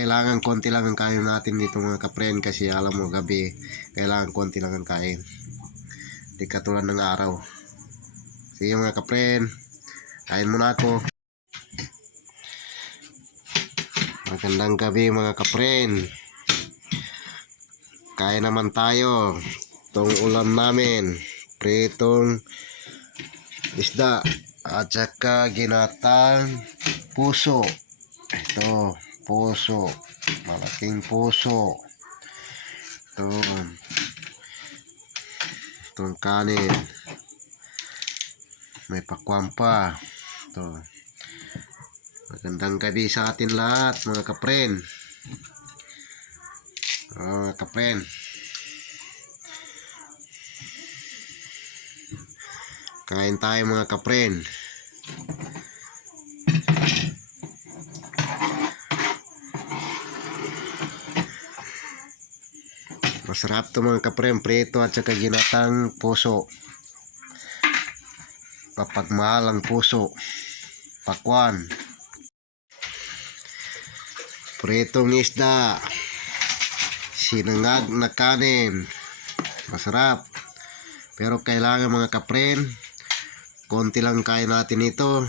kailangan konti lang ang kain natin dito mga kapren, kasi alam mo gabi kailangan konti lang ang kain, di katulad ng araw. Sige mga kapren, kain muna ako. Magandang gabi mga kapren, kain naman tayo. Itong ulam namin, pritong isda at saka ginatang puso. Ito, puso, malaking puso. Itong kanin, may pakwan pa. Ito. Magandang gabi sa atin lahat mga kapren. Mga kapren, kain tayo mga kapren. Masarap to mga kapren, prito at saka ginatang puso. Papagmahal ang puso, pakwan. Pritong isda, sinangag na kanin, masarap. Pero kailangan mga kapren, konti lang kain natin ito